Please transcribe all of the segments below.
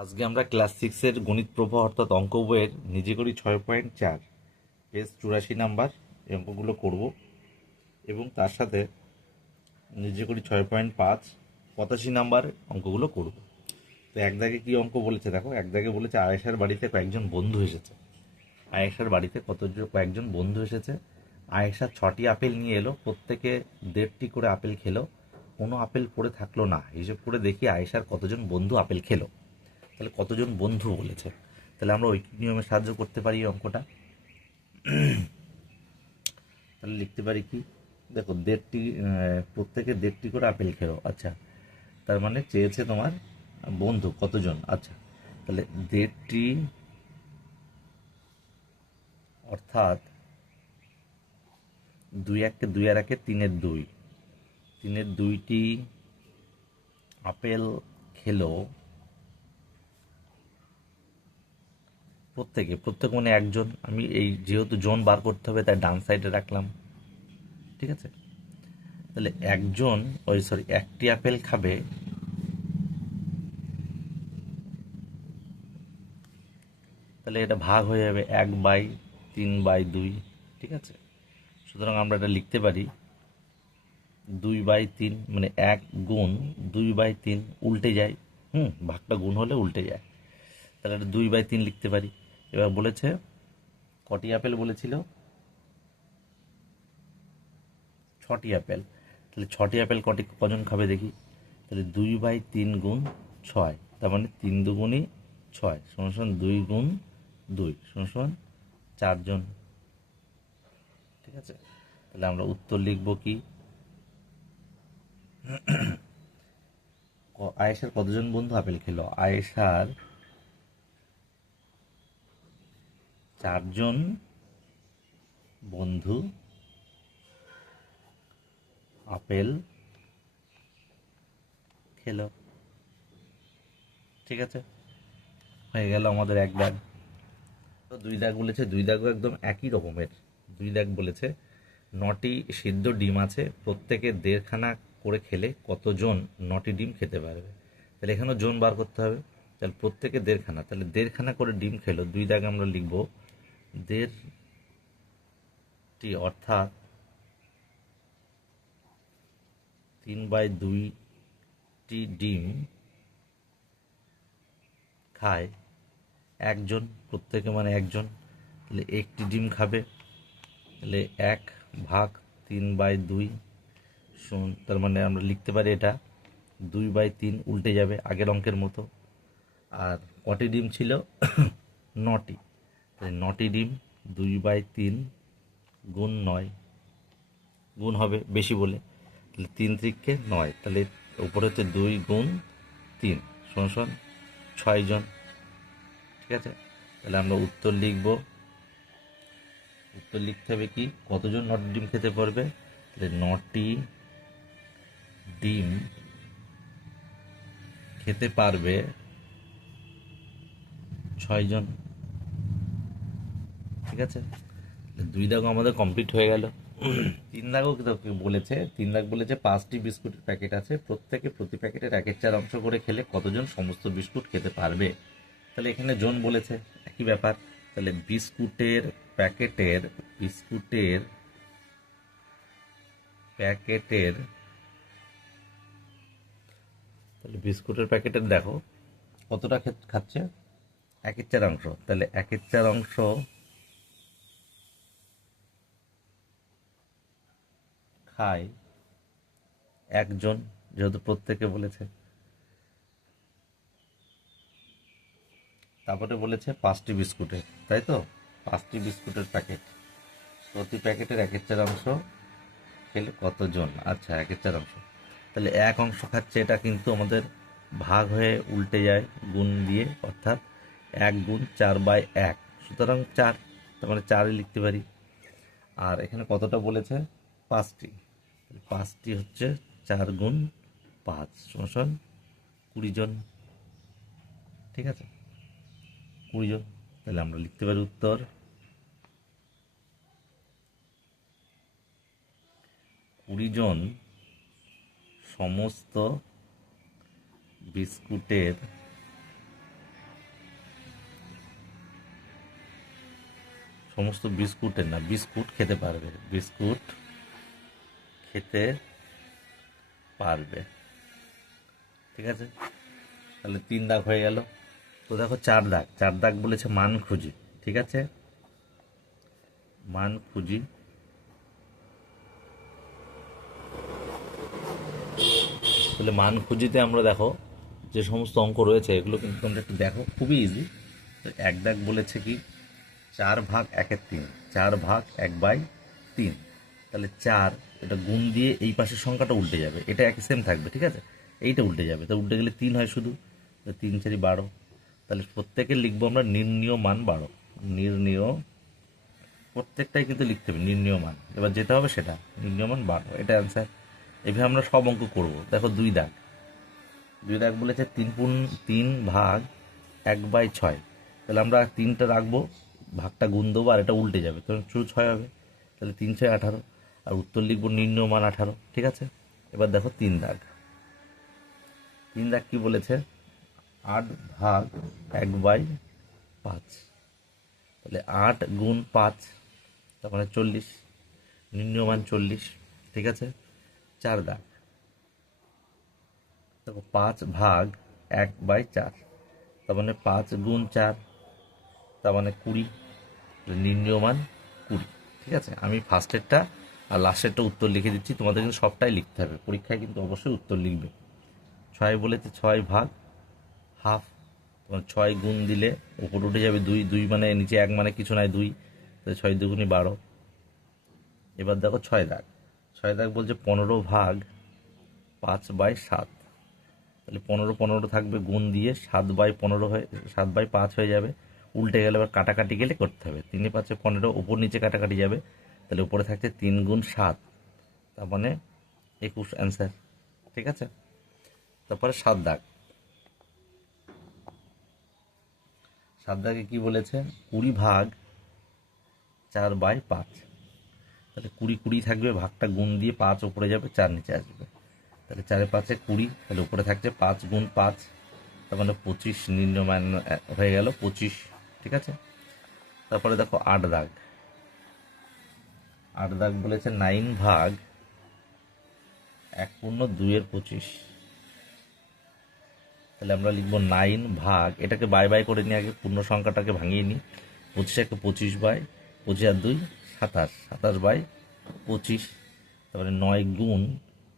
আজকে আমরা ক্লাস সিক্সের গণিত প্রবাহ অর্থাৎ অঙ্ক বইয়ের নিজে করি 6.4 পেজ 84 নাম্বার এই অঙ্কগুলো করব এবং তার সাথে নিজে করি 6.5 85 নাম্বার অঙ্কগুলো করব। তো এক দাগে কী অঙ্ক বলেছে দেখো, এক দাগে বলেছে আয়েশার বাড়িতে কয়েকজন বন্ধু এসেছে। আয়েশার বাড়িতে কয়েকজন বন্ধু এসেছে। আয়েশা 6টি আপেল নিয়ে এলো, প্রত্যেকে 1.5টি করে আপেল খেলো, কোনো আপেল পড়ে থাকলো না। হিসেব করে দেখি আয়েশার কতজন বন্ধু আপেল খেলো। তাহলে কতজন বন্ধু বলেছে, তাহলে আমরা ঐকিক নিয়মে সাহায্য করতে পারি এই অঙ্কটা। তাহলে লিখতে পারি কি, দেখো 1.5টি, প্রত্যেকে 1.5টি করে আপেল খেলো। আচ্ছা, তার মানে চেয়েছে তোমার বন্ধু কতজন। আচ্ছা, তাহলে 1.5টি অর্থাৎ 2 2 আর 1 3-2, 3-2টি আপেল খেলো। প্রত্যেক মানে একজন, আমি এই যেহেতু জন বার করতে হবে তাই ডান সাইডে রাখলাম। ঠিক আছে, তাহলে একজন, ওই সরি, একটি আপেল খাবে, তাহলে এটা ভাগ হয়ে যাবে 1/3/2। ঠিক আছে, সুতরাং আমরা এটা লিখতে পারি 2/3, মানে 1 গুণ 2/3 উল্টে যায়। ভাগটা গুণ হলে উল্টে যায়, তাহলে এটা 2/3 লিখতে পারি। এবার বলেছে কটি আপেল বলেছিল, 6টি আপেল। তাহলে 6টি আপেল কজন খাবে দেখি, তাহলে 2/3 গুণ 6, তার মানে 3 2 6 সমান 2 গুণ 2 সমান 4 জন। ঠিক আছে, তাহলে আমরা উত্তর লিখব কি, আয়েশার কতজন বন্ধু আপেল খেলো, আয়েশার 4জন বন্ধু আপেল খেলো। ঠিক আছে, হয়ে গেল আমাদের এক দাগ। তো দুই দাগ বলেছে, দুই দাগও একদম একই রকমের। দুই দাগ বলেছে 9টি সিদ্ধ ডিম আছে, প্রত্যেকে 1.5খানা করে খেলে কতজন 9টি ডিম খেতে পারবে। তাহলে এখানেও জন বার করতে হবে, তাহলে প্রত্যেকে 1.5খানা, তাহলে 1.5খানা করে ডিম খেলো। দুই দাগে আমরা লিখব 1.5টি অর্থাৎ 3/2টি ডিম খায় একজন, প্রত্যেকে মানে একজন, তাহলে একটি ডিম খাবে, তাহলে 1/3/2 তার মানে আমরা লিখতে পারি এটা 2/3 উল্টে যাবে আগের অঙ্কের মতো। আর কটি ডিম ছিল, 9টি, তাহলে 9টি ডিম 2/3 গুণ 9, গুণ হবে বেশি বলে, তাহলে 3 3 9, তাহলে উপরে হচ্ছে 2 গুণ 3 সমান 6 জন। ঠিক আছে, তাহলে আমরা উত্তর লিখব, উত্তর লিখতে হবে কি, কতজন 9টি ডিম খেতে পারবে, তাহলে 9টি ডিম খেতে পারবে 6 জন। ঠিক আছে, দুই দাগ আমাদের কমপ্লিট হয়ে গেল। তিন দাগও বলেছে, 3 দাগ বলেছে 5টি বিস্কুটের প্যাকেট আছে, প্রত্যেকে প্রতি প্যাকেটের 1/4 অংশ করে খেলে কতজন সমস্ত বিস্কুট খেতে পারবে। তাহলে এখানে জন বলেছে, একই ব্যাপার। তাহলে বিস্কুটের প্যাকেটের তাহলে বিস্কুটের প্যাকেটের দেখো কতটা খাচ্ছে, 1/4 অংশ, তাহলে 1/4 অংশ খায় একজন, যেহেতু প্রত্যেকে বলেছে। তারপরে বলেছে 5টি বিস্কুটের, তাই তো, 5টি বিস্কুটের প্যাকেট, প্রতি প্যাকেটের 1/4 অংশ খেলে কতজন। আচ্ছা, 1/4 অংশ, তাহলে 1 অংশ খাচ্ছে, এটা কিন্তু আমাদের ভাগ হয়ে উল্টে যায় গুণ দিয়ে, অর্থাৎ 1 গুণ 4/1, সুতরাং 4, তার মানে 4ই লিখতে পারি। আর এখানে কতটা বলেছে, 5টি, 5টি হচ্ছে 4 গুণ 5 সমান 20 জন। ঠিক আছে, 20 জন, তাহলে আমরা লিখতে পারি উত্তর 20 জন সমস্ত বিস্কুটের সমস্ত বিস্কুটের না, বিস্কুট খেতে পারবে, বিস্কুট খেতে পারবে। ঠিক আছে, তাহলে 3 দাগ হয়ে গেল। তো দেখো 4 দাগ, 4 দাগ বলেছে মান খুঁজি। ঠিক আছে, মান খুঁজি। তাহলে মান খুঁজিতে আমরা দেখো যে সমস্ত অঙ্ক রয়েছে এগুলো কিন্তু তোমরা একটু দেখো, খুবই ইজি। তো 1 দাগ বলেছে কি 4/1/3, 4/1/3। তাহলে 4, এটা গুণ দিয়ে এই পাশের সংখ্যাটা উল্টে যাবে, এটা একই সেম থাকবে। ঠিক আছে, এইটা উল্টে যাবে, তো উল্টে গেলে 3 হয় শুধু। 3 4 12। তাহলে প্রত্যেকে লিখবো আমরা নির্ণীয় মান 12। নির্ণীয়, প্রত্যেকটাই কিন্তু লিখতে হবে নির্ণীয় মান। এবার যেটা হবে সেটা নির্ণীয় মান 12, এটা অ্যান্সার। এভাবে আমরা সব অঙ্ক করব। দেখো 2 দাগ, 2 দাগ বলেছে 3/1/6। তাহলে আমরা 3টা রাখবো, ভাগটা গুণ দেবো, আর এটা উল্টে যাবে, তখন শুধু 6 হবে। তাহলে 3 6 18, আর উত্তর লিখবো নির্ণীয় মান 18। ঠিক আছে, এবার দেখো 3 দাগ, 3 দাগ কি বলেছে 8/1/5। তাহলে 8 গুণ 5, তার মানে 40, নির্ণীয় মান 40। ঠিক আছে, 4 দাগ, দেখো 5/1/4, তার মানে 5 গুণ 4, তার মানে 20, নির্ণীয় মান 20। ঠিক আছে, আমি ফার্স্টেরটা আর লাস্টেরটা উত্তর লিখে দিচ্ছি, তোমাদের কিন্তু সবটাই লিখতে হবে, পরীক্ষায় কিন্তু অবশ্যই উত্তর লিখবে। 6 বলেছে 6/1/2, তোমার 6 গুণ দিলে উপর উঠে যাবে 2, 2 মানে নিচে 1 মানে কিছু নাই 2, তাহলে 6 2 12। এবার দেখো 6 দাগ, 6 দাগ বলছে 15/5/7। তাহলে 15 15 থাকবে, গুণ দিয়ে 7/15 হয়ে 7/5 হয়ে যাবে, উল্টে গেলে এবার কাটাকাটি গেলে করতে হবে। 3 5 15, উপর নিচে কাটাকাটি যাবে, তাহলে উপরে থাকছে 3 গুণ 7, তার মানে 21 অ্যান্সার। ঠিক আছে, তারপরে 7 দাগ, 7 দাগে কি বলেছে 20/4/5। তাহলে 20 20 থাকবে, ভাগটা গুণ দিয়ে 5 উপরে যাবে, 4 নিচে আসবে, তাহলে 4 5 20, তাহলে উপরে থাকছে 5 গুণ 5, তার মানে 25, নির্ণয় মান হয়ে গেল 25। ঠিক আছে, তারপরে দেখো 8 দাগ, 8 দাগ বলেছে 9/1/2/25। তাহলে আমরা লিখবো 9 এটাকে বাই বাই করে নিয়ে আগে পূর্ণ সংখ্যাটাকে ভাঙিয়ে নিই। 25 25 আর 2 27, 27/25। তারপরে 9 গুণ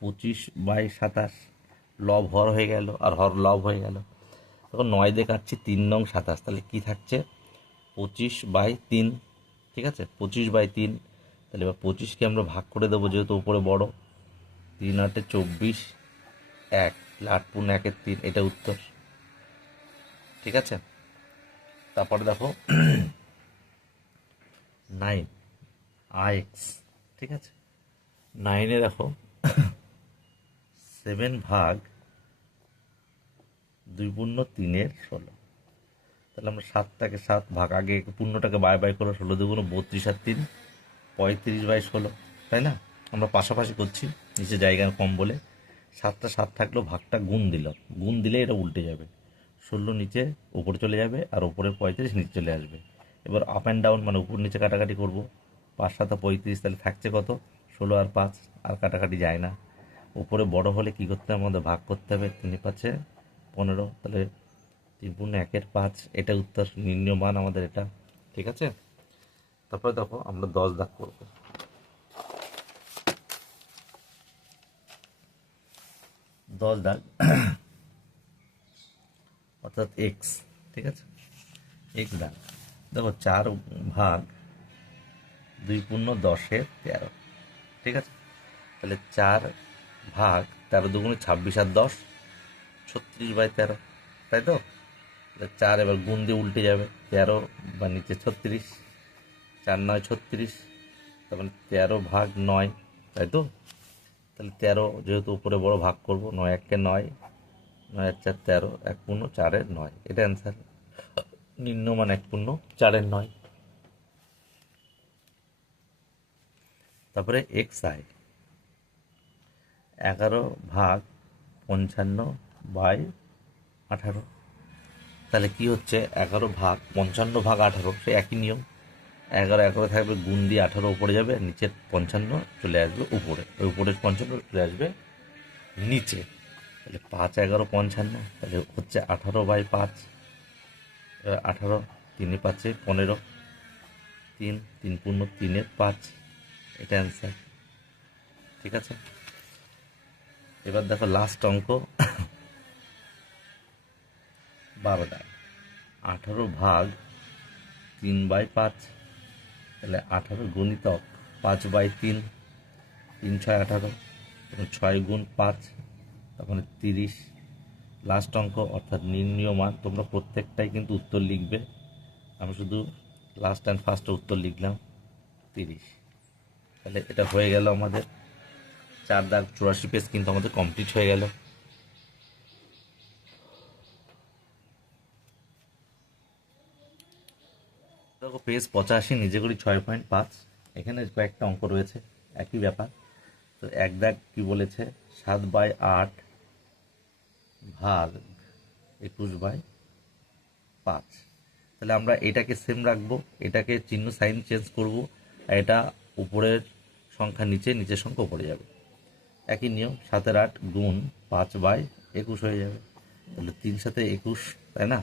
25/27, লব হর হয়ে গেল, আর হর লব হয়ে গেল। তখন 9 দিয়ে কাটছি 3 নং 27, তাহলে কি থাকছে 25/3। ঠিক আছে, 25/3। তাহলে এবার 25কে আমরা ভাগ করে দেবো, যেহেতু উপরে বড়, 3 8 24, 1, 8 × 1 = 3, এটা উত্তর। ঠিক আছে, তারপরে দেখো 9 ঠিক আছে, 9-এ দেখো 7/2/3/16। তাহলে আমরা 7টাকে 7 ভাগ, আগে পূর্ণটাকে বাই বাই করো, 16 2 32 আর 3 35/16, তাই না? আমরা পাশাপাশি করছি, নিচে জায়গা কম বলে। 7টা 7 থাকলেও ভাগটা গুণ দিল, গুণ দিলে এটা উল্টে যাবে, 16 নিচে উপরে চলে যাবে, আর উপরে 35 নিচে চলে আসবে। এবার আপ অ্যান্ড ডাউন মানে উপর নিচে কাটাকাটি করব, 5 7 35, তাহলে থাকছে কত 16 আর 5, আর কাটাকাটি যায় না। উপরে বড় হলে কি করতে হবে, আমাদের ভাগ করতে হবে, 3 5 15, তাহলে 3 × 1 = 5, এটা উত্তর, নির্ণীয় মান আমাদের এটা। ঠিক আছে, তারপরে দেখো আমরা 10 দাগ করব। 10 দাগ অর্থাৎ এক্স। ঠিক আছে, এক্স দাগ, দেখো 4/2/10-13। ঠিক আছে, তাহলে 4/13 × 2 = 26 আর 10 36/13, তাই তো? তাহলে 4 এবার গুণ দিয়ে উল্টে যাবে, 13 বা নিচে 36, 4 9 36, তার মানে 13/9, তাই তো? তাহলে 13, যেহেতু উপরে বড়, ভাগ করবো, 9 1 9, 9 4 13, 1 × 4 = 9, এটা অ্যান্সার। নিম্ন মান 1 × 4 = 9। তারপরে xi 11/55/18। তাহলে কি হচ্ছে 11/55/18, সে একই নিয়ম, 11 11 থাকবে, গুণ দিয়ে 18 উপরে যাবে, নিচের 55 চলে আসবে উপরে, ওই উপরের 55 চলে আসবে নিচে। তাহলে 5 11 55, তাহলে হচ্ছে 18/5। এবার 18, 3 5 15, 3 3 পূর্ণ 3 5, এটা অ্যান্সার। ঠিক আছে, এবার দেখো লাস্ট অঙ্ক 12 দাগ। 18 ভাগ 3/5, তাহলে 18 গুণিতক 5/3, 3 6 18, 6 গুণ 5, তখন 30। লাস্ট অঙ্ক অর্থাৎ নির্ণীয় মান। তোমরা প্রত্যেকটাই কিন্তু উত্তর লিখবে, আমি শুধু লাস্ট অ্যান্ড ফার্স্টে উত্তর লিখলাম 30। তাহলে এটা হয়ে গেল আমাদের 4 দাগ 84 পেজ কিন্তু আমাদের কমপ্লিট হয়ে গেল। দেখো পেজ 85, নিজে করি 6.5। এখানে কয়েকটা অঙ্ক রয়েছে, একই ব্যাপার। তো এক দাগ কি বলেছে, 7/8 ভাগ 21/5। তাহলে আমরা এটাকে সেম রাখবো, এটাকে চিহ্ন সাইন চেঞ্জ করব, আর এটা উপরের সংখ্যা নিচে, নিচের সংখ্যা উপরে যাবে। একই নিয়ম, 7 8 গুণ 5/21 হয়ে যাবে। তাহলে 3 7 21, তাই না?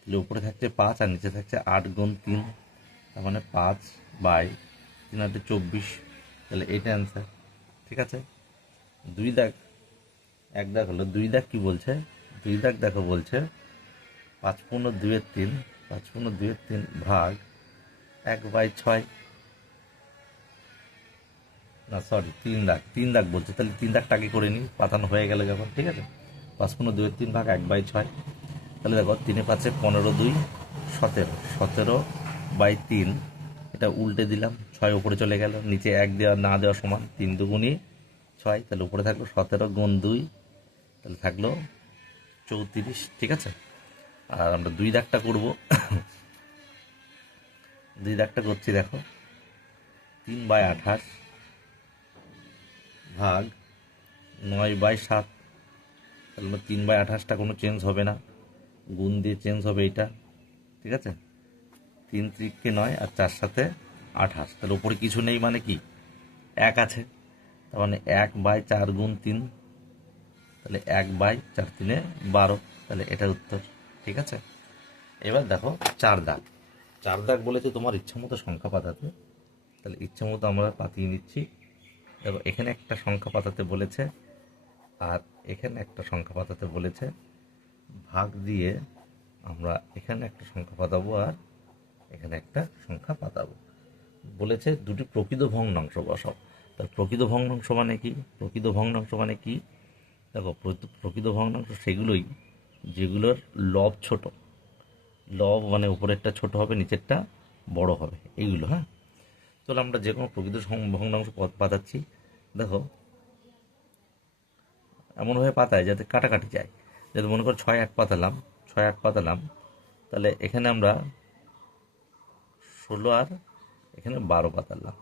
তাহলে উপরে থাকছে 5 আর নিচে থাকছে 8 গুণ 3, তার মানে 5/3 8 24। তাহলে এটা অ্যান্সার। ঠিক আছে, 2 দাগ। এক দাগ হলো, 2 দাগ কি বলছে, 2 দাগ দেখো বলছে 5 পূর্ণ 2/3, 5 পূর্ণ 2/3 ভাগ 1/6। না সরি, 3 দাগ বলছে, তাহলে 3 দাগটা আগে করে নিই, পাতানো হয়ে গেলে যখন। ঠিক আছে, 5 পূর্ণ 2/3 ভাগ 1/6। তাহলে দেখো 3 5 15 2 17, 17/3, এটা উল্টে দিলাম, 6 উপরে চলে গেল, নিচে 1 দেওয়া না দেওয়া সমান, 3 2 6, তাহলে উপরে থাকলো 17 গুণ 2, তাহলে থাকলো 34। ঠিক আছে, আর আমরা 2 দাগটা করবো। 2 দাগটা করছি, দেখো 3/28 ভাগ 9/7। তাহলে 3/28টা কোনো চেঞ্জ হবে না, গুণ দিয়ে চেঞ্জ হবে এটা। ঠিক আছে, 3 3 9 আর 4 7 28, তাহলে উপরে কিছু নেই মানে কি 1 আছে, তার মানে 1/4 গুণ 3, তাহলে 1/4 3 12, তাহলে এটার উত্তর। ঠিক আছে, এবার দেখো 4 দাগ। 4 দাগ বলেছে তোমার ইচ্ছা মতো সংখ্যা পাতাতে, তাহলে ইচ্ছা মতো আমরা পাতিয়ে নিচ্ছি। দেখো এখানে একটা সংখ্যা পাতাতে বলেছে, আর এখানে একটা সংখ্যা পাতাতে বলেছে, ভাগ দিয়ে আমরা এখানে একটা সংখ্যা পাতাবো আর এখানে একটা সংখ্যা পাতাবো। বলেছে দুটি প্রকৃত ভগ্নাংশ বসাও। তার প্রকৃত ভগ্নাংশ মানে কি, প্রকৃত ভগ্নাংশ মানে কি, দেখো প্রকৃত ভগ্নাংশ সেগুলোই যেগুলোর লব ছোট, লব মানে উপরেরটা ছোট হবে, নিচেরটা বড় হবে, এইগুলো। হ্যাঁ, তাহলে আমরা যে কোনো প্রকৃত ভগ্নাংশ পাতাচ্ছি। দেখো এমনভাবে পাতায় যাতে কাটাকাটি যায়, যাতে মনে করো 6 8 পাতালাম, 6 8 পাতালাম, তাহলে এখানে আমরা 16 আর এখানে 12 পাতালাম।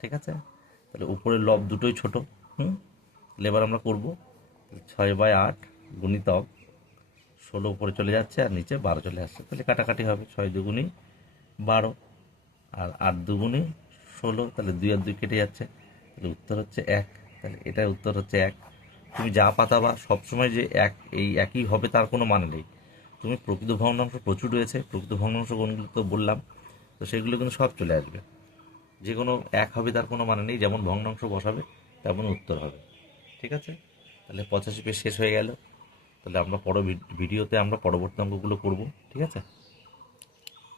ঠিক আছে, তাহলে উপরের লব দুটোই ছোট। তাহলে এবার আমরা করবো 6/8 গুণিতক 16 উপরে চলে যাচ্ছে আর নিচে 12 চলে আসছে, তাহলে কাটাকাটি হবে, 6 2 12 আর 8 2 16, তাহলে 2 আর 2 কেটে যাচ্ছে, তাহলে উত্তর হচ্ছে 1। তাহলে এটার উত্তর হচ্ছে 1। তুমি যা পাতাবা সবসময় যে এই একই হবে তার কোনো মানে নেই। তুমি প্রকৃত ভগ্নাংশ প্রচুর রয়েছে, প্রকৃত ভগ্নাংশ কোনগুলো তো বললাম, তো সেগুলো কিন্তু সব চলে আসবে। যে কোনো এক হবে তার কোনো মানে নেই, যেমন ভগ্নাংশ বসাবে তেমন উত্তর হবে। ঠিক আছে, তাহলে 85 পেজ শেষ হয়ে গেল। তাহলে আমরা ভিডিওতে আমরা পরবর্তী অঙ্কগুলো করব। ঠিক আছে।